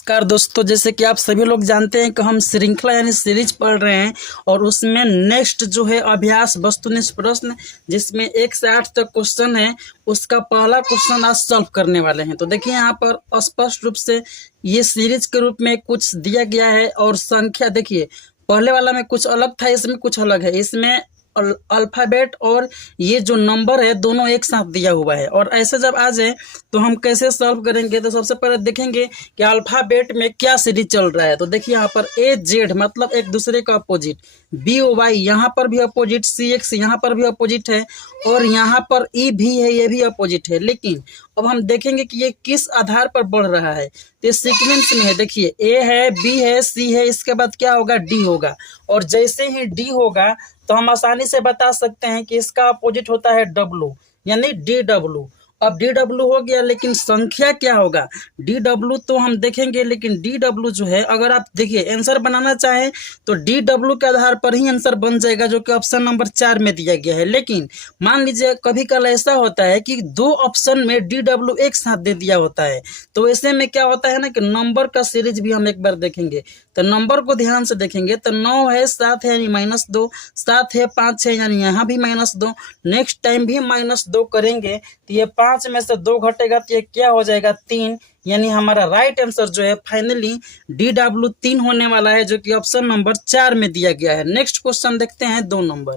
नमस्कार दोस्तों, जैसे कि आप सभी लोग जानते हैं कि हम श्रृंखला यानी सीरीज पढ़ रहे हैं और उसमें नेक्स्ट जो है अभ्यास वस्तुनिष्ठ प्रश्न जिसमें 1 से 8 तक क्वेश्चन है, उसका पहला क्वेश्चन आज सॉल्व करने वाले हैं। तो देखिए यहाँ पर स्पष्ट रूप से ये सीरीज के रूप में कुछ दिया गया है और संख्या देखिए पहले वाला में कुछ अलग था, इसमें कुछ अलग है। इसमें अल्फाबेट और ये जो नंबर है दोनों एक साथ दिया हुआ है और ऐसे जब आ जाए तो हम कैसे सॉल्व करेंगे। तो सबसे पहले देखेंगे कि अल्फाबेट में क्या सीरीज चल रहा है। तो देखिए यहाँ पर ए जेड मतलब एक दूसरे का अपोजिट, बी ओ वाई यहाँ पर भी अपोजिट, सी एक्स यहाँ पर भी अपोजिट है और यहाँ पर ई भी है, ये भी अपोजिट है। लेकिन अब हम देखेंगे कि ये किस आधार पर बढ़ रहा है। तो ये सीक्वेंस में है, देखिए ए है, बी है, सी है, इसके बाद क्या होगा, डी होगा। और जैसे ही डी होगा तो हम आसानी से बता सकते हैं कि इसका अपोजिट होता है डब्लू यानी डी डब्लू। अब डी डब्लू हो गया, लेकिन संख्या क्या होगा, डी डब्लू तो हम देखेंगे। लेकिन डी डब्लू जो है, अगर आप देखिए आंसर बनाना चाहें तो डी डब्लू के आधार पर ही आंसर बन जाएगा, जो कि ऑप्शन नंबर 4 में दिया गया है। लेकिन मान लीजिए कभी कल ऐसा होता है कि 2 ऑप्शन में डी डब्लू एक साथ दे दिया होता है, तो ऐसे में क्या होता है ना कि नंबर का सीरीज भी हम एक बार देखेंगे। तो नंबर को ध्यान से देखेंगे तो 9 है, 7 है यानी -2, 7 है, 5 है यानी यहाँ भी -2। नेक्स्ट टाइम भी -2 करेंगे तो ये 5 में से 2 घटेगा तो ये क्या हो जाएगा, 3। यानी हमारा राइट आंसर जो है फाइनली डी डब्ल्यू 3 होने वाला है, जो कि ऑप्शन नंबर 4 में दिया गया है। नेक्स्ट क्वेश्चन देखते हैं 2 नंबर।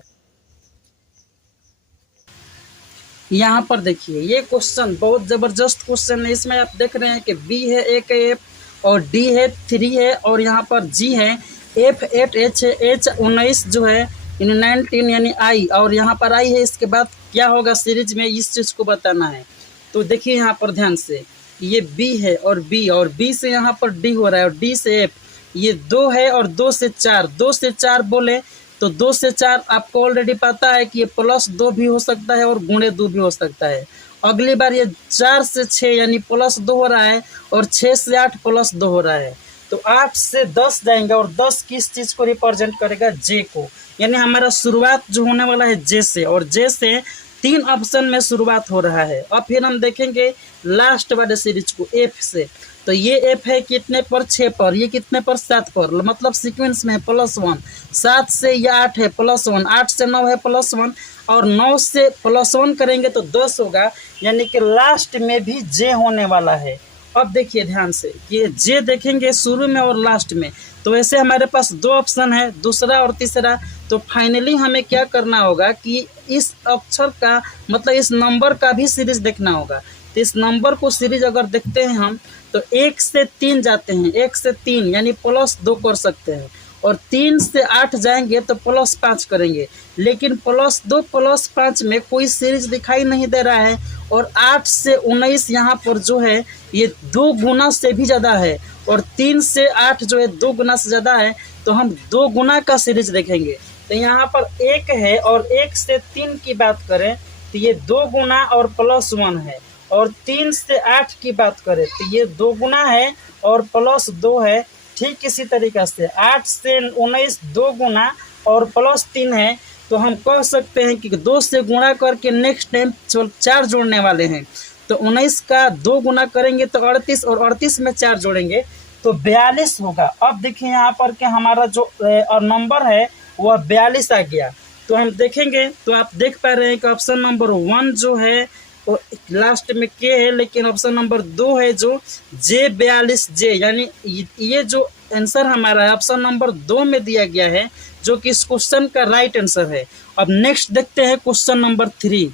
यहाँ पर देखिए ये क्वेश्चन बहुत जबरदस्त क्वेश्चन है। इसमें आप देख रहे हैं कि बी है, एक है एफ और डी है 3 है और यहाँ पर जी है, एफ 8, एच है, एच 19 जो है 19 यानी आई और यहाँ पर आई है। इसके बाद क्या होगा सीरीज में, इस चीज को बताना है। तो देखिए यहाँ पर ध्यान से, ये बी है और बी से यहाँ पर डी हो रहा है और डी से एफ, ये 2 है और 2 से 4, 2 से 4 बोले तो 2 से 4 आपको ऑलरेडी पता है कि ये +2 भी हो सकता है और ×2 भी हो सकता है। अगली बार ये 4 से 6 यानी +2 हो रहा है और 6 से 8 +2 हो रहा है। तो 8 से 10 जाएंगे और 10 किस चीज को रिप्रेजेंट करेगा, जे को। यानी हमारा शुरुआत जो होने वाला है जे से, और जे से 3 ऑप्शन में शुरुआत हो रहा है। अब फिर हम देखेंगे लास्ट वाले सीरीज को एफ से। तो ये एफ है कितने पर, 6 पर, ये कितने पर, 7 पर, मतलब सीक्वेंस में +1। 7 से ये 8 है +1, 8 से 9 है +1 और 9 से +1 करेंगे तो 10 होगा। यानी कि लास्ट में भी जे होने वाला है। अब देखिए ध्यान से, ये जे देखेंगे शुरू में और लास्ट में, तो ऐसे हमारे पास 2 ऑप्शन है, दूसरा और तीसरा। तो फाइनली हमें क्या करना होगा कि इस अक्षर का मतलब इस नंबर का भी सीरीज देखना होगा। तो इस नंबर को सीरीज अगर देखते हैं हम तो 1 से 3 जाते हैं, 1 से 3 यानी +2 कर सकते हैं और 3 से 8 जाएंगे तो +5 करेंगे। लेकिन +2 +5 में कोई सीरीज दिखाई नहीं दे रहा है और 8 से 19 यहाँ पर जो है ये 2 गुना से भी ज़्यादा है और 3 से 8 जो है 2 गुना से ज़्यादा है। तो हम 2 गुना का सीरीज देखेंगे। तो यहाँ पर 1 है और 1 से 3 की बात करें तो ये 2 गुना और +1 है, और 3 से 8 की बात करें तो ये 2 गुना है और +2 है। ठीक इसी तरीक़े से 8 से 19 2 गुना और +3 है। तो हम कह सकते हैं कि 2 से गुणा करके नेक्स्ट टाइम 4 जोड़ने वाले हैं। तो 19 का 2 गुना करेंगे तो 38 और 38 में 4 जोड़ेंगे तो 42 होगा। अब देखिए यहाँ पर कि हमारा जो नंबर है वह 42 आ गया। तो हम देखेंगे तो आप देख पा रहे हैं कि ऑप्शन नंबर 1 जो है वो लास्ट में के है, लेकिन ऑप्शन नंबर 2 है जो जे 42 जे, यानी ये जो आंसर हमारा है ऑप्शन नंबर 2 में दिया गया है, जो कि इस क्वेश्चन का राइट आंसर है। अब नेक्स्ट देखते हैं क्वेश्चन नंबर 3।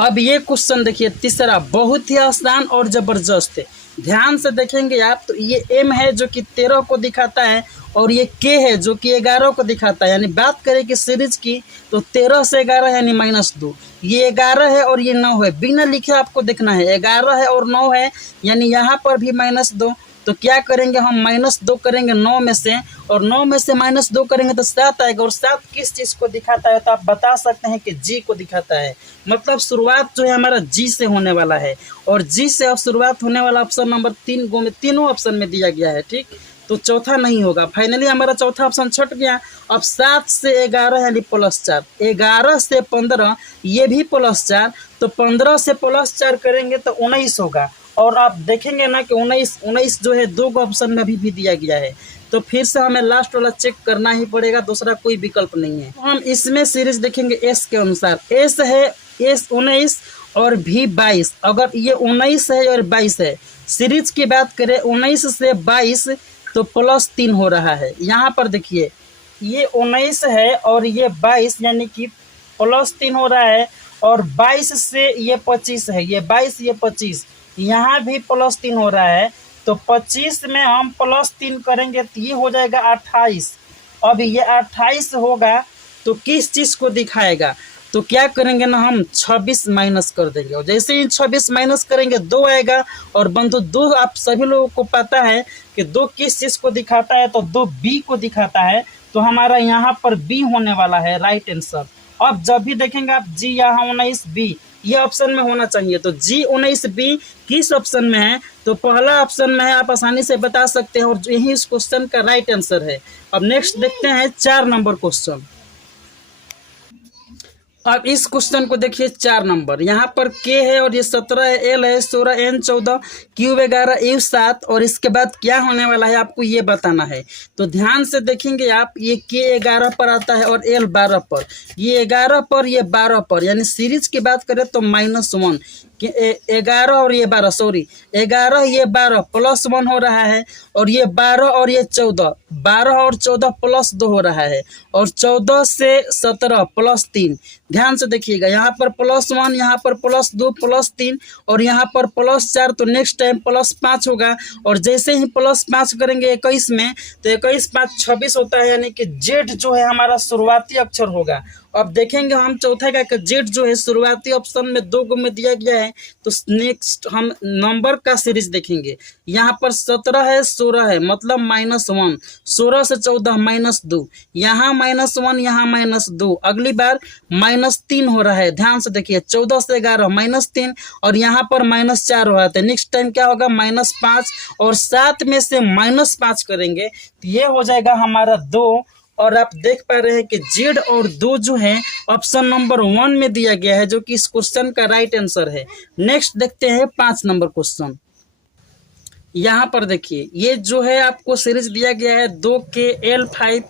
अब ये क्वेश्चन देखिए तीसरा, बहुत ही आसान और जबरदस्त है। ध्यान से देखेंगे आप तो ये एम है जो कि 13 को दिखाता है और ये के है जो कि 11 को दिखाता है। यानी बात करें कि सीरीज की तो 13 से 11 यानी -2, ये 11 है और ये 9 है, बिना लिखे आपको देखना है। 11 है और 9 है यानी यहाँ पर भी -2। तो क्या करेंगे हम, -2 करेंगे 9 में से और 9 में से -2 करेंगे तो 7 आएगा। और 7 किस चीज़ को दिखाता है, तो आप बता सकते हैं कि जी को दिखाता है। मतलब शुरुआत जो है हमारा जी से होने वाला है और जी से अब शुरुआत होने वाला ऑप्शन नंबर 3 में तीनों ऑप्शन में दिया गया है। ठीक, तो चौथा नहीं होगा। फाइनली हमारा चौथा ऑप्शन छट गया। अब 7 से 11 यानी +4, 11 से 15 ये भी +4, तो 15 से +4 करेंगे तो 19 होगा और आप देखेंगे ना कि 19 जो है 2 ऑप्शन में भी दिया गया है, तो फिर से हमें लास्ट वाला चेक करना ही पड़ेगा, दूसरा कोई विकल्प नहीं है। हम इसमें सीरीज देखेंगे एस के अनुसार, एस है एस 19 और भी 22। अगर ये 19 है और 22 है, सीरीज की बात करें 19 से 22 तो +3 हो रहा है। यहाँ पर देखिए ये 19 है और ये 22 यानी कि +3 हो रहा है, और 22 से ये 25 है, ये 22 ये 25, यहाँ भी +3 हो रहा है। तो 25 में हम +3 करेंगे तो ये हो जाएगा 28। अब ये 28 होगा तो किस चीज़ को दिखाएगा, तो क्या करेंगे ना, हम 26 माइनस कर देंगे, और जैसे ही 26 माइनस करेंगे 2 आएगा। और बंधु 2 आप सभी लोगों को पता है कि 2 किस चीज़ को दिखाता है, तो 2 बी को दिखाता है। तो हमारा यहाँ पर बी होने वाला है राइट आंसर। अब जब भी देखेंगे आप जी यहाँ 19 बी ये ऑप्शन में होना चाहिए, तो जी 19 बी किस ऑप्शन में है, तो पहला ऑप्शन में है, आप आसानी से बता सकते हैं, और यही इस क्वेश्चन का राइट आंसर है। अब नेक्स्ट देखते हैं 4 नंबर क्वेश्चन। अब इस क्वेश्चन को देखिए 4 नंबर, यहाँ पर के है और ये 17 है, एल है 16, एन 14, क्यू 11, यू 7, और इसके बाद क्या होने वाला है आपको ये बताना है। तो ध्यान से देखेंगे आप, ये के 11 पर आता है और एल 12 पर, ये 11 पर ये 12 पर, यानी सीरीज की बात करें तो -1 11 और ये 12, सॉरी 11 ये 12 +1 हो रहा है, और ये 12 और ये 14, 12 और 14 +2 हो रहा है, और 14 से 17 +3। ध्यान से देखिएगा, यहाँ पर +1, यहाँ पर +2 +3, और यहाँ पर +4, तो नेक्स्ट टाइम +5 होगा। और जैसे ही +5 करेंगे 21 में, तो 21 5 26 होता है, यानी कि जेड जो है हमारा शुरुआती अक्षर होगा। अब देखेंगे हम चौथे का जेड जो है शुरुआती ऑप्शन में 2 को में दिया गया है, तो नेक्स्ट हम नंबर का सीरीज देखेंगे। यहाँ पर 17 है 16 है, मतलब -1, 16 से 14 -2, यहाँ -1 यहाँ -2, अगली बार -3 हो रहा है। ध्यान से देखिए 14 से 11 -3, और यहाँ पर -4 हो रहा है। नेक्स्ट टाइम क्या होगा, -5, और 7 में से -5 करेंगे तो ये हो जाएगा हमारा 2। और आप देख पा रहे हैं कि जेड और 2 जो है ऑप्शन नंबर 1 में दिया गया है, जो कि इस क्वेश्चन का राइट आंसर है। नेक्स्ट देखते हैं 5 नंबर क्वेश्चन। यहाँ पर देखिए ये जो है आपको सीरीज दिया गया है 2 के एल 5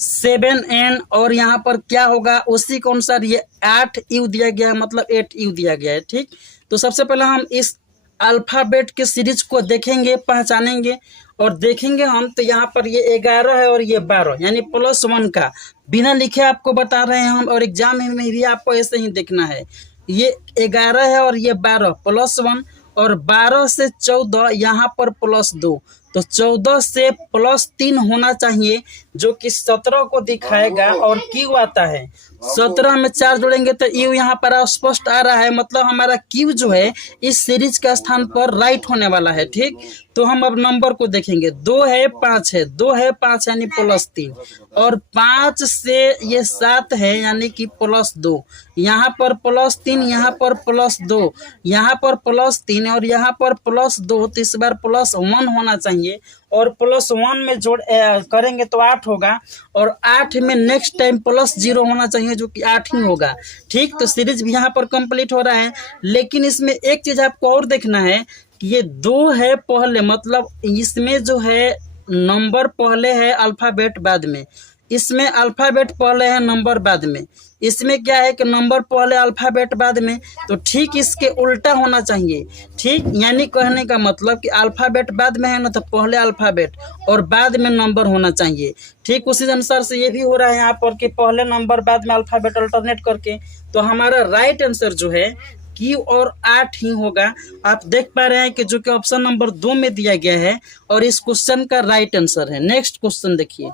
7n, और यहाँ पर क्या होगा उसी के अनुसार ये 8 यू दिया गया है, मतलब 8 यू दिया गया है। ठीक, तो सबसे पहले हम इस अल्फ़ाबेट के सीरीज को देखेंगे, पहचानेंगे और देखेंगे हम। तो यहाँ पर ये 11 है और ये 12, यानी +1 का बिना लिखे आपको बता रहे हैं हम, और एग्जाम में भी आपको ऐसे ही देखना है। ये 11 है और ये 12 +1, और 12 से 14 यहाँ पर +2, तो 14 से +3 होना चाहिए, जो कि 17 को दिखाएगा। और क्यू आता है 17 में 4 जोड़ेंगे तो यू यहाँ पर स्पष्ट आ रहा है, मतलब हमारा क्यू जो है इस सीरीज का स्थान पर राइट होने वाला है। ठीक, तो हम अब नंबर को देखेंगे, 2 है 5 है, 2 है 5 यानी +3, और 5 से ये 7 है यानी कि +2, यहाँ पर +3, यहाँ पर +2, यहाँ पर +3, और यहाँ पर +2, तो इस बार +1 होना चाहिए, और +1 में जोड़ करेंगे तो 8 होगा, और 8 में नेक्स्ट टाइम +0 होना चाहिए, जो कि 8 ही होगा। ठीक, तो सीरीज भी यहाँ पर कंप्लीट हो रहा है। लेकिन इसमें एक चीज आपको और देखना है कि ये 2 है पहले, मतलब इसमें जो है नंबर पहले है अल्फ़ाबेट बाद में, इसमें अल्फ़ाबेट पहले है नंबर बाद में, इसमें क्या है कि नंबर पहले अल्फ़ाबेट बाद में, तो ठीक इसके उल्टा होना चाहिए। ठीक, यानी कहने का मतलब कि अल्फ़ाबेट बाद में है ना, तो पहले अल्फ़ाबेट और बाद में नंबर होना चाहिए। ठीक, उसी अनुसार से ये भी हो रहा है यहाँ पर कि पहले नंबर बाद में अल्फ़ाबेट अल्टरनेट करके। तो हमारा राइट आंसर जो है क्यू और 8 ही होगा। आप देख पा रहे हैं कि जो कि ऑप्शन नंबर 2 में दिया गया है, और इस क्वेश्चन का राइट आंसर है। नेक्स्ट क्वेश्चन देखिए,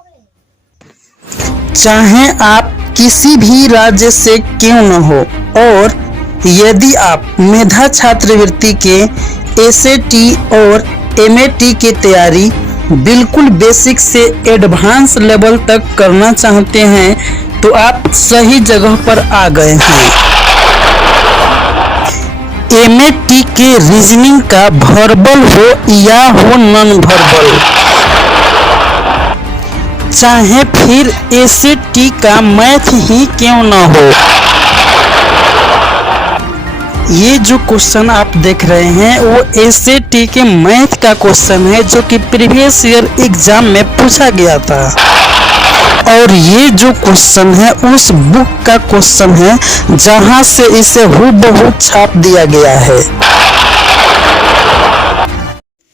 चाहे आप किसी भी राज्य से क्यों न हो, और यदि आप मेधा छात्रवृत्ति के एसएटी और एमएटी की तैयारी बिल्कुल बेसिक से एडवांस लेवल तक करना चाहते हैं, तो आप सही जगह पर आ गए हैं। एमएटी के रीजनिंग का वर्बल हो या हो नॉन वर्बल, चाहे फिर एसएटी का मैथ ही क्यों न हो, ये जो क्वेश्चन आप देख रहे हैं वो एसएटी के मैथ का क्वेश्चन है जो कि प्रीवियस ईयर एग्जाम में पूछा गया था। और ये जो क्वेश्चन है उस बुक का क्वेश्चन है जहां से इसे हूबहू छाप दिया गया है।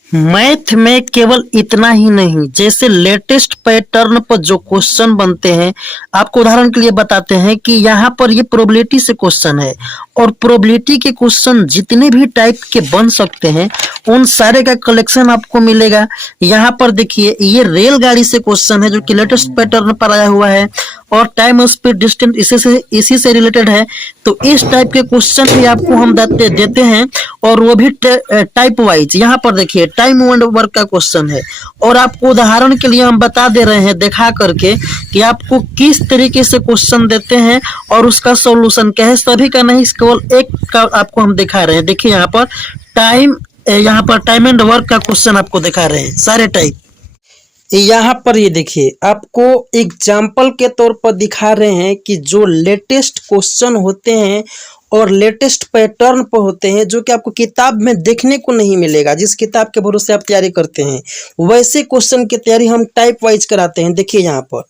मैथ में केवल इतना ही नहीं, जैसे लेटेस्ट पैटर्न पर जो क्वेश्चन बनते हैं, आपको उदाहरण के लिए बताते हैं कि यहाँ पर ये प्रोबेबिलिटी से क्वेश्चन है और प्रोबेबिलिटी के क्वेश्चन जितने भी टाइप के बन सकते हैं उन सारे का कलेक्शन आपको मिलेगा। यहाँ पर देखिए ये रेलगाड़ी से क्वेश्चन है जो कि लेटेस्ट पैटर्न पर आया हुआ है और टाइम स्पीड डिस्टेंस इसी से रिलेटेड है। तो इस टाइप के क्वेश्चन भी आपको हम देते हैं और वो भी टाइप वाइज। यहाँ पर देखिए टाइम एंड वर्क का क्वेश्चन है और आपको उदाहरण के लिए हम बता दे रहे हैं दिखा करके कि आपको किस तरीके से क्वेश्चन देते हैं और उसका सॉल्यूशन क्या है। सभी का नहीं, केवल एक का आपको हम दिखा रहे हैं। देखिए यहाँ पर टाइम एंड वर्क का क्वेश्चन आपको दिखा रहे हैं सारे टाइप। यहाँ पर ये देखिए आपको एग्जाम्पल के तौर पर दिखा रहे हैं कि जो लेटेस्ट क्वेश्चन होते हैं और लेटेस्ट पैटर्न पर होते हैं जो कि आपको किताब में देखने को नहीं मिलेगा, जिस किताब के भरोसे आप तैयारी करते हैं वैसे क्वेश्चन की तैयारी हम टाइप वाइज कराते हैं। देखिए यहाँ पर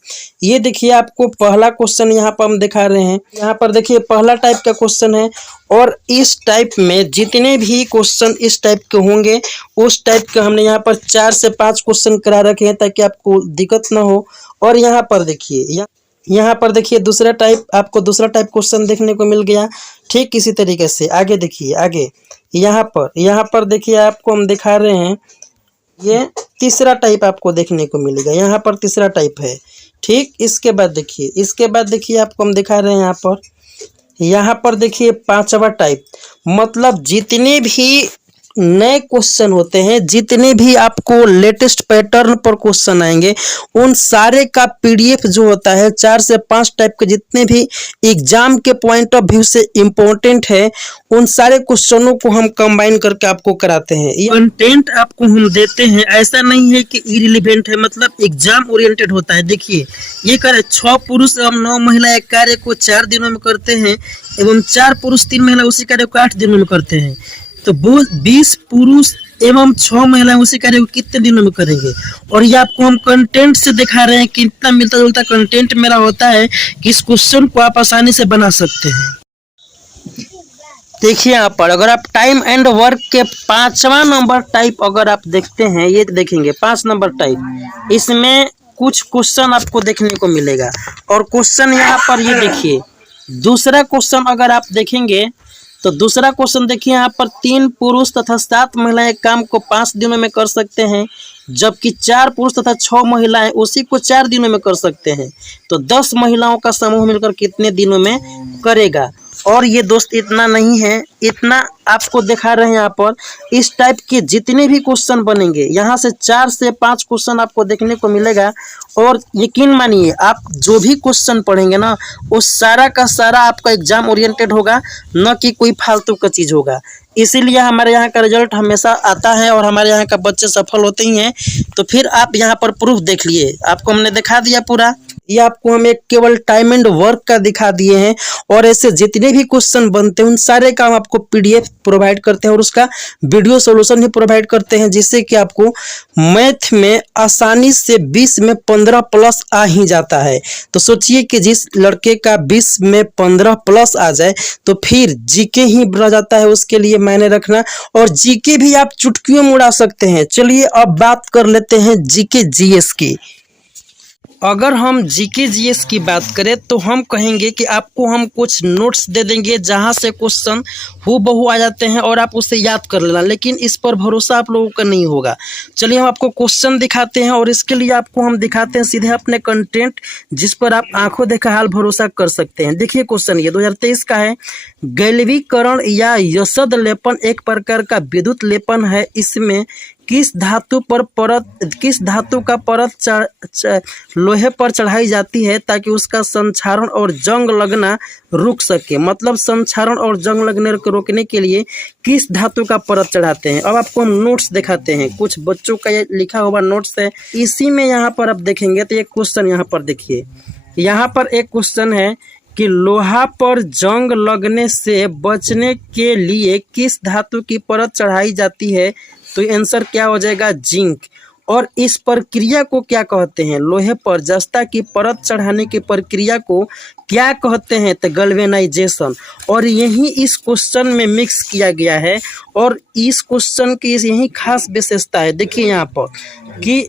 ये देखिए आपको पहला क्वेश्चन यहाँ पर हम दिखा रहे हैं। यहाँ पर देखिए पहला टाइप का क्वेश्चन है और इस टाइप में जितने भी क्वेश्चन इस टाइप के होंगे उस टाइप के हमने यहाँ पर 4 से 5 क्वेश्चन करा रखे हैं ताकि आपको दिक्कत ना हो। और यहाँ पर देखिए यहाँ पर देखिए आपको दूसरा टाइप क्वेश्चन देखने को मिल गया। ठीक इसी तरीके से आगे देखिए, आगे यहाँ पर देखिए आपको हम दिखा रहे हैं ये तीसरा टाइप आपको देखने को मिलेगा। यहाँ पर तीसरा टाइप है। ठीक इसके बाद देखिए आपको हम दिखा रहे हैं यहाँ पर देखिए पांचवा टाइप। मतलब जितने भी नए क्वेश्चन होते हैं, जितने भी आपको लेटेस्ट पैटर्न पर क्वेश्चन आएंगे उन सारे का पीडीएफ जो होता है 4 से 5 टाइप के जितने भी एग्जाम के पॉइंट ऑफ व्यू से इम्पोर्टेंट है उन सारे क्वेश्चनों को हम कंबाइन करके आपको कराते हैं। ये कंटेंट आपको हम देते हैं, ऐसा नहीं है कि इरिलेवेंट है, मतलब एग्जाम ओरिएंटेड होता है। देखिए ये कार्य 6 पुरुष एवं 9 महिला एक कार्य को 4 दिनों में करते हैं एवं 4 पुरुष 3 महिला उसी कार्य को 8 दिनों में करते हैं। तो 20 पुरुष एवं 6 महिलाएं उसी कार्य को कितने दिनों में करेंगे। और ये आपको हम कंटेंट से दिखा रहे हैं कि इतना मिलता जुलता कंटेंट मेरा होता है कि इस क्वेश्चन को आप आसानी से बना सकते हैं। देखिए यहाँ पर अगर आप टाइम एंड वर्क के 5वां नंबर टाइप अगर आप देखते हैं, ये देखेंगे 5 नंबर टाइप, इसमें कुछ क्वेश्चन आपको देखने को मिलेगा। और क्वेश्चन यहाँ पर ये देखिए दूसरा क्वेश्चन अगर आप देखेंगे तो दूसरा क्वेश्चन देखिए यहाँ पर 3 पुरुष तथा 7 महिलाएं काम को 5 दिनों में कर सकते हैं, जबकि 4 पुरुष तथा 6 महिलाएं उसी को 4 दिनों में कर सकते हैं। तो 10 महिलाओं का समूह मिलकर कितने दिनों में करेगा। और ये दोस्त इतना नहीं है, इतना आपको दिखा रहे हैं यहाँ पर इस टाइप के जितने भी क्वेश्चन बनेंगे यहाँ से 4 से 5 क्वेश्चन आपको देखने को मिलेगा। और यकीन मानिए आप जो भी क्वेश्चन पढ़ेंगे ना वो सारा का सारा आपका एग्जाम ओरिएंटेड होगा, न कि कोई फालतू का चीज़ होगा। इसीलिए हमारे यहाँ का रिजल्ट हमेशा आता है और हमारे यहाँ का बच्चे सफल होते ही हैं। तो फिर आप यहाँ पर प्रूफ देख लिए, आपको हमने दिखा दिया पूरा। ये आपको हम एक केवल टाइम एंड वर्क का दिखा दिए हैं और ऐसे जितने भी क्वेश्चन बनते हैं उन सारे का हम आपको पीडीएफ प्रोवाइड करते हैं और उसका वीडियो सॉल्यूशन भी प्रोवाइड करते हैं, जिससे कि आपको मैथ में आसानी से 20 में 15 प्लस आ ही जाता है। तो सोचिए कि जिस लड़के का 20 में 15 प्लस आ जाए तो फिर जीके ही रह जाता है उसके लिए मायने रखना। और जीके भी आप चुटकियों में उड़ा सकते हैं। चलिए अब बात कर लेते हैं जीके जीएस की। अगर हम जीके जीएस की बात करें तो हम कहेंगे कि आपको हम कुछ नोट्स दे देंगे जहां से क्वेश्चन हूबहू आ जाते हैं और आप उसे याद कर लेना, लेकिन इस पर भरोसा आप लोगों का नहीं होगा। चलिए हम आपको क्वेश्चन दिखाते हैं और इसके लिए आपको हम दिखाते हैं सीधे अपने कंटेंट जिस पर आप आंखों देखा हाल भरोसा कर सकते हैं। देखिए क्वेश्चन ये 2023 का है। गैल्वीकरण या यशद लेपन एक प्रकार का विद्युत लेपन है। इसमें किस धातु का परत लोहे पर चढ़ाई जाती है ताकि उसका संक्षारण और जंग लगना रुक सके। मतलब संक्षारण और जंग लगने को रोकने के लिए किस धातु का परत चढ़ाते हैं। अब आपको हम नोट्स दिखाते हैं, कुछ बच्चों का ये लिखा हुआ नोट्स है। इसी में यहाँ पर आप देखेंगे तो एक क्वेश्चन यहाँ पर देखिए, यहाँ पर एक क्वेश्चन है कि लोहा पर जंग लगने से बचने के लिए किस धातु की परत चढ़ाई जाती है, तो आंसर क्या हो जाएगा, जिंक। और इस प्रक्रिया को क्या कहते हैं, लोहे पर जस्ता की परत चढ़ाने की प्रक्रिया को क्या कहते हैं, तो गैल्वेनाइजेशन। और यही इस क्वेश्चन में मिक्स किया गया है और इस क्वेश्चन की यही खास विशेषता है। देखिए यहाँ पर कि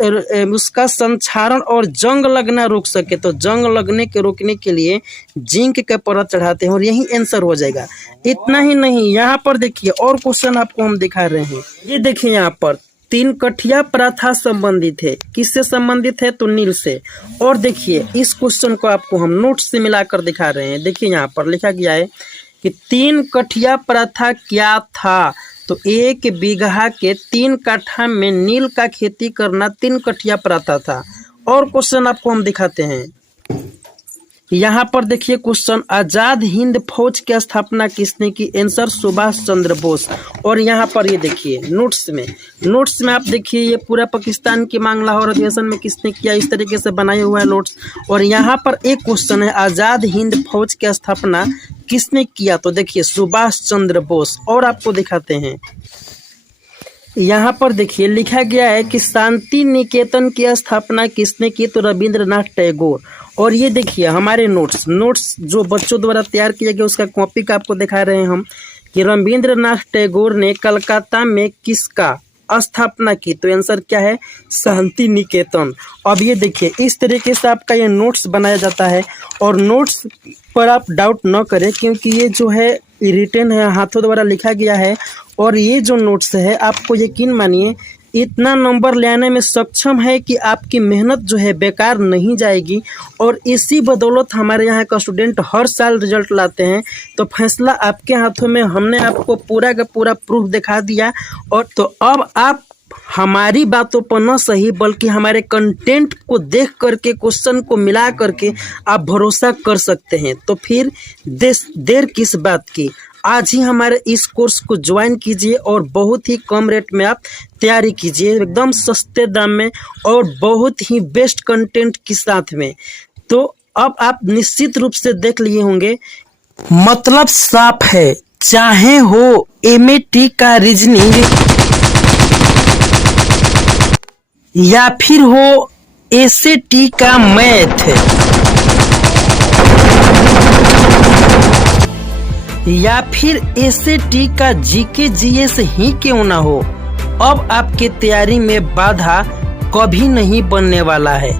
उसका संक्षारण और जंग लगना रोक सके, तो जंग लगने के रोकने के लिए जिंक के परत चढ़ाते हैं और यही आंसर हो जाएगा। इतना ही नहीं, यहाँ पर देखिए और क्वेश्चन आपको हम दिखा रहे हैं। ये देखिए यहाँ पर 3 कठिया प्रथा संबंधित है, किससे संबंधित है, तो नील से। और देखिए इस क्वेश्चन को आपको हम नोट्स से मिलाकर दिखा रहे हैं। देखिए यहाँ पर लिखा गया है कि 3 कठिया प्रथा क्या था, तो 1 बीघा के 3 कट्ठा में नील का खेती करना 3 कठिया प्रथा था। और क्वेश्चन आपको हम दिखाते हैं। यहाँ पर देखिए क्वेश्चन, आजाद हिंद फौज की स्थापना किसने की, आंसर सुभाष चंद्र बोस। और यहाँ पर ये देखिए नोट्स में आप देखिए ये पूरा पाकिस्तान की मांग लाहौर अधिवेशन में किसने किया, इस तरीके से बनाया हुआ है नोट्स। और यहाँ पर एक क्वेश्चन है, आजाद हिंद फौज की स्थापना किसने किया, तो देखिए सुभाष चंद्र बोस। और आपको दिखाते हैं, यहाँ पर देखिए लिखा गया है कि शांति निकेतन की स्थापना किसने की, तो रविंद्रनाथ टैगोर। और ये देखिए हमारे नोट्स जो बच्चों द्वारा तैयार किया गया उसका कॉपी का आपको दिखा रहे हैं हम कि रविंद्रनाथ टैगोर ने कलकत्ता में किसका स्थापना की, तो आंसर क्या है, शांति निकेतन। अब ये देखिए इस तरीके से आपका ये नोट्स बनाया जाता है। और नोट्स पर आप डाउट न करें क्योंकि ये जो है रिटन है, हाथों द्वारा लिखा गया है। और ये जो नोट्स है आपको यकीन मानिए इतना नंबर लाने में सक्षम है कि आपकी मेहनत जो है बेकार नहीं जाएगी। और इसी बदौलत हमारे यहाँ का स्टूडेंट हर साल रिजल्ट लाते हैं। तो फैसला आपके हाथों में, हमने आपको पूरा का पूरा प्रूफ दिखा दिया। और तो अब आप हमारी बातों पर न सही बल्कि हमारे कंटेंट को देख करके क्वेश्चन को मिला करके आप भरोसा कर सकते हैं। तो फिर देर किस बात की, आज ही हमारे इस कोर्स को ज्वाइन कीजिए और बहुत ही कम रेट में आप तैयारी कीजिए, एकदम सस्ते दाम में और बहुत ही बेस्ट कंटेंट के साथ में। तो अब आप निश्चित रूप से देख लिए होंगे, मतलब साफ है, चाहे हो एमएटी का रीजनिंग या फिर हो एसएटी का मैथ या फिर एसएटी का जीके जीएस ही क्यों ना हो, अब आपके तैयारी में बाधा कभी नहीं बनने वाला है।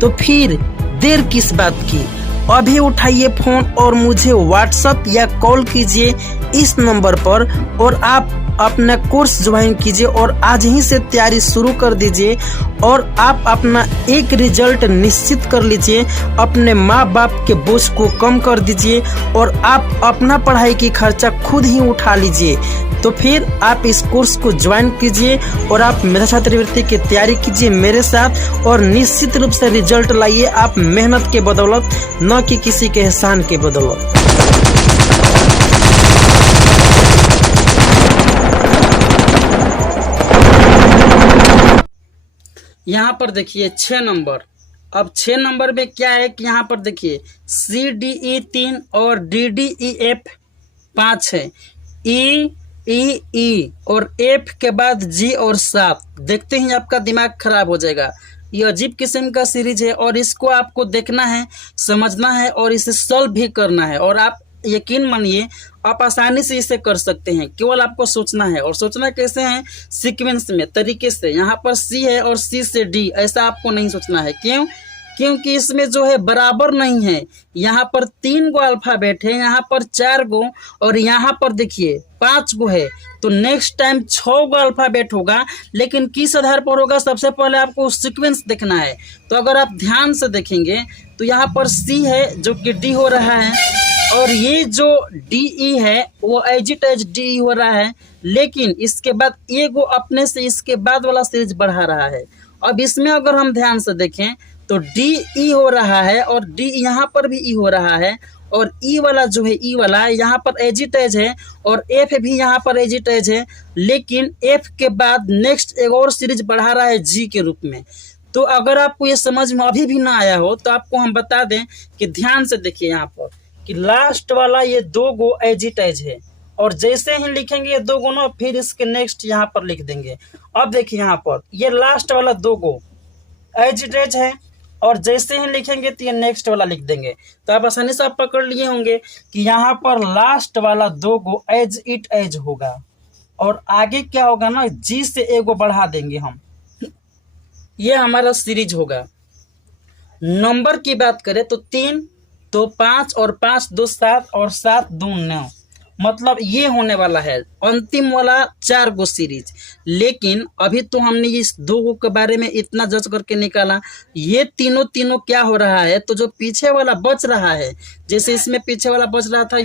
तो फिर देर किस बात की, अभी उठाइए फोन और मुझे व्हाट्सएप या कॉल कीजिए इस नंबर पर और आप अपना कोर्स ज्वाइन कीजिए और आज ही से तैयारी शुरू कर दीजिए। और आप अपना एक रिजल्ट निश्चित कर लीजिए, अपने माँ बाप के बोझ को कम कर दीजिए और आप अपना पढ़ाई की खर्चा खुद ही उठा लीजिए। तो फिर आप इस कोर्स को ज्वाइन कीजिए और आप मेधा छात्रवृत्ति की तैयारी कीजिए मेरे साथ और निश्चित रूप से रिजल्ट लाइए आप मेहनत के बदौलत, न कि किसी के एहसान के बदौलत। यहाँ पर देखिए 6 नंबर। अब 6 नंबर में क्या है कि यहाँ पर देखिए CDE 3 और DDEF 5 है, E और F के बाद G और 7। देखते ही आपका दिमाग खराब हो जाएगा। ये अजीब किस्म का सीरीज है और इसको आपको देखना है, समझना है और इसे सॉल्व भी करना है। और आप यकीन मानिए आप आसानी से इसे कर सकते हैं, केवल आपको सोचना है। और सोचना कैसे है, सीक्वेंस में, तरीके से। यहाँ पर C है और C से D, ऐसा आपको नहीं सोचना है। क्यों? क्योंकि इसमें जो है बराबर नहीं है। यहाँ पर 3 गो अल्फाबेट है, यहाँ पर 4 गो और यहाँ पर देखिए 5 गो है। तो नेक्स्ट टाइम 6 गो अल्फाबेट होगा, लेकिन किस आधार पर होगा, सबसे पहले आपको सीक्वेंस देखना है। तो अगर आप ध्यान से देखेंगे तो यहाँ पर C है जो कि D हो रहा है और ये जो DE है वो एज इट एज DE हो रहा है, लेकिन इसके बाद ये गो अपने से इसके बाद वाला सीरीज बढ़ा रहा है। अब इसमें अगर हम ध्यान से देखें तो DE हो रहा है और D यहाँ पर भी E हो रहा है और E वाला जो है E वाला यहाँ पर एज इट एज है और F भी यहाँ पर एज इट एज है, लेकिन F के बाद नेक्स्ट एक और सीरीज बढ़ा रहा है G के रूप में। तो अगर आपको ये समझ में अभी भी ना आया हो तो आपको हम बता दें कि ध्यान से देखिए यहाँ पर कि लास्ट वाला ये 2 गो एज इट एज है, और जैसे ही लिखेंगे ये 2 गो ना, फिर इसके नेक्स्ट यहाँ पर लिख देंगे। अब देखिए यहाँ पर ये लास्ट वाला 2 गो एज इट एज है, और जैसे ही लिखेंगे तो ये नेक्स्ट वाला लिख देंगे। तो आप आसानी से आप पकड़ लिए होंगे कि यहाँ पर लास्ट वाला 2 गो एज इट एज होगा, और आगे क्या होगा ना, जी से एगो बढ़ा देंगे हम, ये हमारा सीरीज होगा। नंबर की बात करें तो 3 2 5 और 5 2 7 और 7 2 9, मतलब ये होने वाला है अंतिम वाला 4 गो सीरीज। लेकिन अभी तो हमने इस 2 गो के बारे में इतना जज करके निकाला, ये तीनों क्या हो रहा है, तो जो पीछे वाला बच रहा है, जैसे इसमें पीछे वाला बच रहा था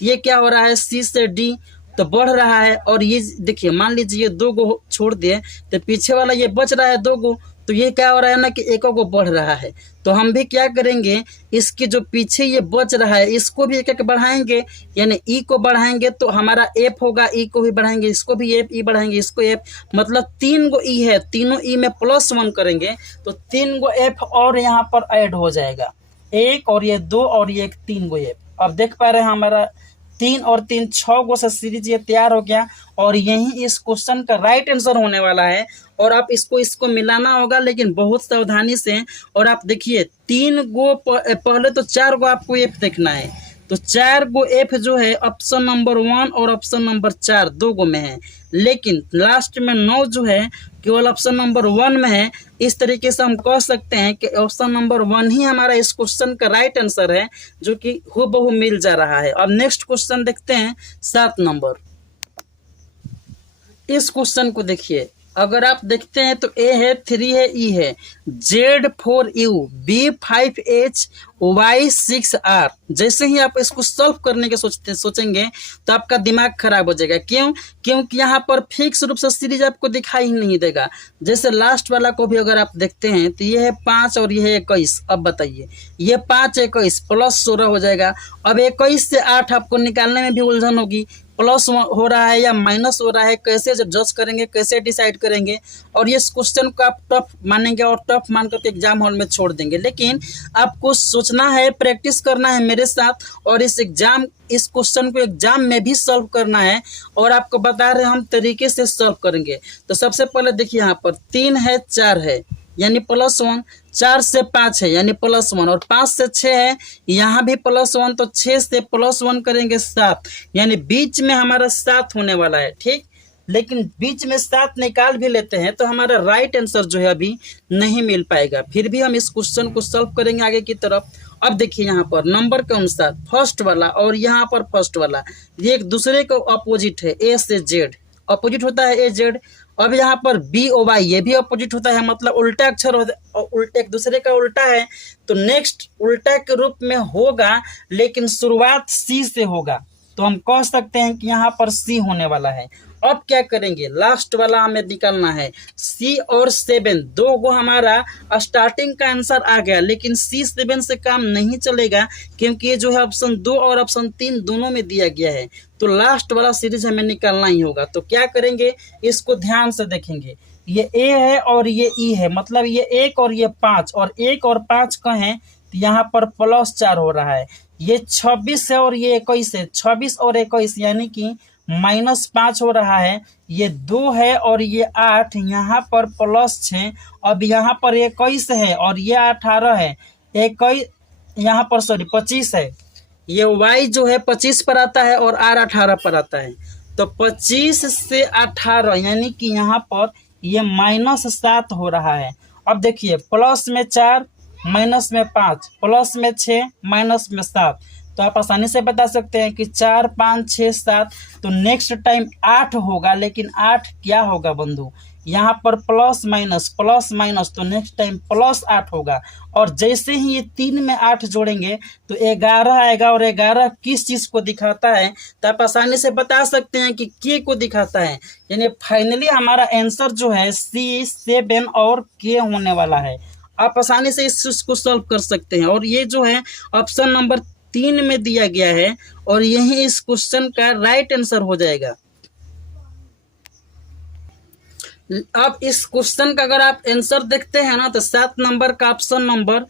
ये क्या हो रहा है, सी से डी तो बढ़ रहा है। और ये देखिए मान लीजिए ये 2 गो छोड़ दिए तो पीछे वाला ये बच रहा है 2 गो, तो ये क्या हो रहा है ना कि 1 गो बढ़ रहा है। तो हम भी क्या करेंगे, इसके जो पीछे ये बच रहा है इसको भी 1 बढ़ाएंगे, यानी ई को बढ़ाएंगे तो हमारा एफ होगा, ई को भी बढ़ाएंगे, इसको भी एफ, ई बढ़ाएंगे, इसको एफ, मतलब 3 गो ई है, तीनों ई में +1 करेंगे तो 3 गो एफ और यहाँ पर ऐड हो जाएगा, 1 और ये 2 और ये 3 गो एफ। अब देख पा रहे हैं हमारा 3 और 3 6 गो से सीरीज ये तैयार हो गया, और यही इस क्वेश्चन का राइट आंसर होने वाला है। और आप इसको मिलाना होगा, लेकिन बहुत सावधानी से। और आप देखिए 3 गो पहले तो 4 गो आपको एफ देखना है, तो 4 गो एफ जो है ऑप्शन नंबर 1 और ऑप्शन नंबर 4 2 गो में है, लेकिन लास्ट में 9 जो है केवल ऑप्शन नंबर 1 में है। इस तरीके से हम कह सकते हैं कि ऑप्शन नंबर 1 ही हमारा इस क्वेश्चन का राइट आंसर है, जो कि हूबहू मिल जा रहा है। अब नेक्स्ट क्वेश्चन देखते हैं 7 नंबर। इस क्वेश्चन को देखिए, अगर आप देखते हैं तो ए है, 3 है, ई है, Z 4U, B 5H, Y 6R। जैसे ही आप इसको सॉल्व करने के सोचेंगे तो आपका दिमाग खराब हो जाएगा। क्यों? क्योंकि यहाँ पर फिक्स रूप से सीरीज आपको दिखाई ही नहीं देगा। जैसे लास्ट वाला को भी अगर आप देखते हैं तो ये है 5 और ये है 21। अब बताइए, ये 5 21 प्लस 16 हो जाएगा। अब 21 से 8 आपको निकालने में भी उलझन होगी, प्लस हो रहा है या माइनस हो रहा है, कैसे जज करेंगे, कैसे डिसाइड करेंगे। और ये क्वेश्चन को आप टफ मानेंगे और टफ मान करके एग्जाम हॉल में छोड़ देंगे। लेकिन आपको सोचना है, प्रैक्टिस करना है मेरे साथ, और इस क्वेश्चन को एग्जाम में भी सॉल्व करना है, और आपको बता रहे हैं हम तरीके से सॉल्व करेंगे। तो सबसे पहले देखिए यहाँ पर 3 है 4 है यानी +1, 4 से 5 है यानी +1, और 5 से 6 है, यहाँ भी +1, तो 6 से +1 करेंगे 7, यानी बीच में हमारा 7 होने वाला है। ठीक, लेकिन बीच में 7 निकाल भी लेते हैं तो हमारा राइट आंसर जो है अभी नहीं मिल पाएगा। फिर भी हम इस क्वेश्चन को सॉल्व करेंगे आगे की तरफ। अब देखिए यहाँ पर नंबर के अनुसार फर्स्ट वाला और यहाँ पर फर्स्ट वाला ये एक दूसरे को अपोजिट है, ए से जेड अपोजिट होता है, ए जेड। अब यहाँ पर बी ओ वाई ये भी अपोजिट होता है, मतलब उल्टा अक्षर उल्टे एक दूसरे का उल्टा है, तो नेक्स्ट उल्टा के रूप में होगा, लेकिन शुरुआत सी से होगा। तो हम कह सकते हैं कि यहाँ पर सी होने वाला है। अब क्या करेंगे, लास्ट वाला हमें निकालना है, सी और 7 दो गो हमारा स्टार्टिंग का आंसर आ गया, लेकिन सी 7 से काम नहीं चलेगा, क्योंकि ये जो है ऑप्शन 2 और ऑप्शन 3 दोनों में दिया गया है। तो लास्ट वाला सीरीज हमें निकालना ही होगा। तो क्या करेंगे, इसको ध्यान से देखेंगे, ये ए है और ये ई है, मतलब ये 1 और ये 5, और 1 और 5 कहें तो यहाँ पर +4 हो रहा है। ये 26 है और ये 21 है, 26 और 21 यानी कि -5 हो रहा है। ये 2 है और ये 8, यहाँ पर +6। अब यहाँ पर 21 है और ये 18 है, 21 यहाँ पर 25 है। ये y जो है 25 पर आता है और r 18 पर आता है। तो 25 से 18 यानी कि यहाँ पर ये -7 हो रहा है। अब देखिए प्लस में 4 माइनस में 5 प्लस में 6 माइनस में 7, तो आप आसानी से बता सकते हैं कि 4 5 6 7, तो नेक्स्ट टाइम 8 होगा, लेकिन 8 क्या होगा बंधु, यहाँ पर प्लस माइनस, तो नेक्स्ट टाइम +8 होगा। और जैसे ही ये 3 में 8 जोड़ेंगे तो 11 आएगा, और 11 किस चीज़ को दिखाता है, तो आप आसानी से बता सकते हैं कि के को दिखाता है। यानी फाइनली हमारा आंसर जो है C 7 और के होने वाला है। आप आसानी से इस चीज़ को सॉल्व कर सकते हैं, और ये जो है ऑप्शन नंबर 3 में दिया गया है, और यही इस क्वेश्चन का राइट आंसर हो जाएगा। अब इस क्वेश्चन का अगर आप आंसर देखते हैं ना तो 7 नंबर का ऑप्शन नंबर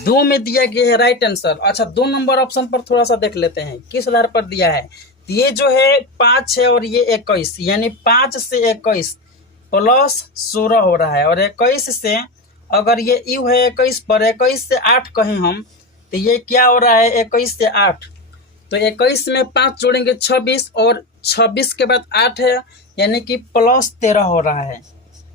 2 में दिया गया है राइट आंसर। अच्छा 2 नंबर ऑप्शन पर थोड़ा सा देख लेते हैं किस आधार पर दिया है। तो ये जो है 5 है और ये 21, यानी 5 से 21 प्लस 16 हो रहा है। और 21 से अगर ये यू है 21 पर 21 से 8 कहें हम तो ये क्या हो रहा है 21 से 8, तो 21 में 5 जोड़ेंगे 26 और 26 के बाद 8 है यानी कि प्लस 13 हो रहा है।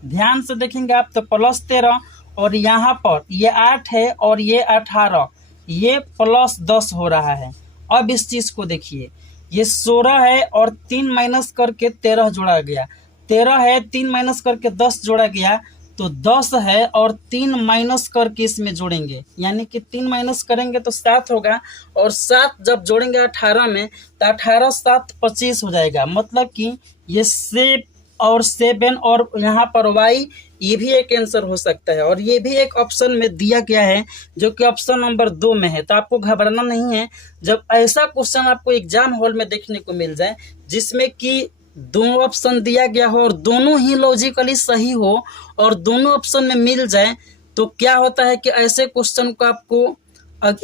ध्यान से देखेंगे आप तो प्लस 13 और यहाँ पर ये 8 है और ये 18, ये प्लस 10 हो रहा है। अब इस चीज को देखिए, ये 16 है और 3 माइनस करके 13 जोड़ा गया, 13 है 3 माइनस करके 10 जोड़ा गया, तो 10 है और 3 माइनस करके इसमें जोड़ेंगे, यानी कि 3 माइनस करेंगे तो 7 होगा और 7 जब जोड़ेंगे 18 में तो 18 7 25 हो जाएगा। मतलब कि ये 6 और 7 और यहाँ पर y ये भी एक आंसर हो सकता है और ये भी एक ऑप्शन में दिया गया है जो कि ऑप्शन नंबर 2 में है। तो आपको घबराना नहीं है जब ऐसा क्वेश्चन आपको एग्जाम हॉल में देखने को मिल जाए जिसमें कि दोनों ऑप्शन दिया गया हो और दोनों ही लॉजिकली सही हो और दोनों ऑप्शन में मिल जाए, तो क्या होता है कि ऐसे क्वेश्चन को आपको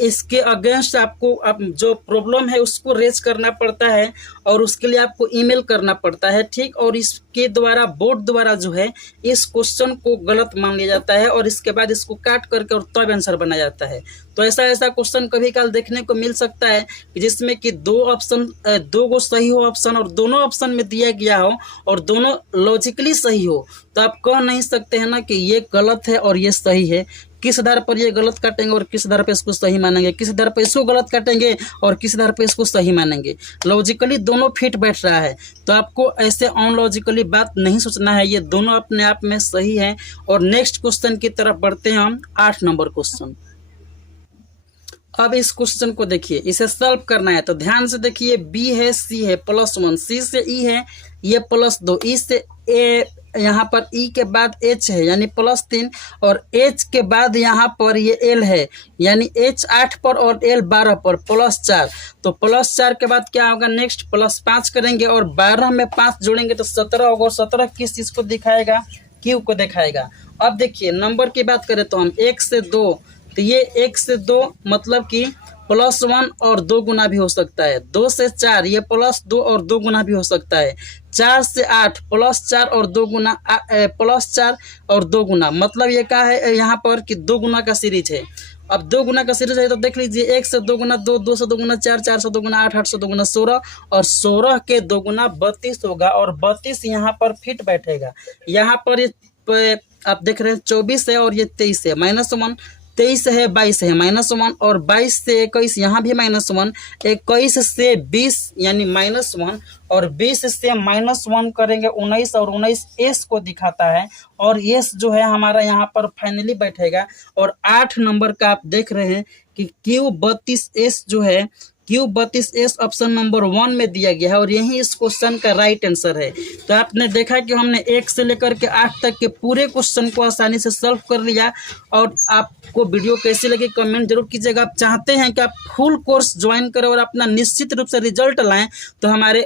इसके अगेंस्ट आपको जो प्रॉब्लम है उसको रेज करना पड़ता है और उसके लिए आपको ईमेल करना पड़ता है, ठीक। और इसके द्वारा बोर्ड द्वारा जो है इस क्वेश्चन को गलत मान लिया जाता है और इसके बाद इसको काट करके और तब आंसर बनाया जाता है। तो ऐसा क्वेश्चन कभी काल देखने को मिल सकता है जिसमें कि दो गो सही हो ऑप्शन और दोनों ऑप्शन में दिया गया हो और दोनों लॉजिकली सही हो, तो आप कह नहीं सकते हैं ना कि ये गलत है और ये सही है। किस आधार पर ये गलत काटेंगे और किस आधार पर इसको सही मानेंगे, किस आधार पर इसको गलत काटेंगे और किस आधार पर इसको सही मानेंगे। लॉजिकली दोनों फिट बैठ रहा है, तो आपको ऐसे अनलॉजिकली बात नहीं सोचना है, ये दोनों अपने आप में सही है। और नेक्स्ट क्वेश्चन की तरफ बढ़ते हैं हम, 8 नंबर क्वेश्चन। अब इस क्वेश्चन को देखिए, इसे सॉल्व करना है तो ध्यान से देखिए। बी है, सी है +1, सी से ई है ये +2, ई से ए, यहाँ पर ई के बाद एच है यानी +3 और एच के बाद यहाँ पर ये एल है यानी एच 8 पर और एल 12 पर +4, तो +4 के बाद क्या होगा नेक्स्ट +5 करेंगे और 12 में 5 जोड़ेंगे तो 17 होगा। 17 किस चीज़ को दिखाएगा, क्यू को दिखाएगा। अब देखिए नंबर की बात करें तो हम 1 से 2, तो ये 1 से 2 मतलब कि +1 और 2 गुना भी हो सकता है। 2 से 4 ये +2 और 2 गुना भी हो सकता है। 4 से 8 +4 और 2 गुना +4 और 2 गुना, मतलब ये क्या है यहाँ पर कि 2 गुना का सीरीज है। अब 2 गुना का सीरीज है तो देख लीजिए 1 से 2 गुना 2, 2 से 2 गुना 4, 4 से 2 गुना 8, 8 से 2 गुना 16 और 16 के 2 गुना 32 होगा और 32 यहाँ पर फिट बैठेगा। यहाँ पर आप देख रहे हैं 24 है और ये 23 है, -1, 23 है 22 है -1 और 22 से 21 यहाँ भी -1, 21 से 20 यानी -1 और 20 से -1 करेंगे 19 और 19 एस को दिखाता है और एस जो है हमारा यहाँ पर फाइनली बैठेगा। और 8 नंबर का आप देख रहे हैं कि Q32S जो है Q32S ऑप्शन नंबर 1 में दिया गया है और यही इस क्वेश्चन का राइट आंसर है। तो आपने देखा कि हमने 1 से लेकर के 8 तक के पूरे क्वेश्चन को आसानी से सॉल्व कर लिया। और आपको वीडियो कैसी लगी कमेंट जरूर कीजिएगा। आप चाहते हैं कि आप फुल कोर्स ज्वाइन करें और अपना निश्चित रूप से रिजल्ट लाएं तो हमारा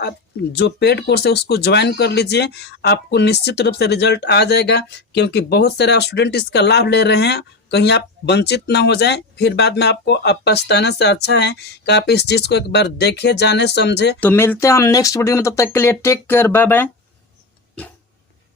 आप जो पेड कोर्स है उसको ज्वाइन कर लीजिए, आपको निश्चित रूप से रिजल्ट आ जाएगा। क्योंकि बहुत सारे स्टूडेंट इसका लाभ ले रहे हैं, कहीं आप वंचित ना हो जाएं, फिर बाद में आपको पछताने से अच्छा है कि आप इस चीज़ को एक बार देखे जाने समझे। तो मिलते हैं हम नेक्स्ट वीडियो में, तब तक के लिए टेक केयर, बाय बाय।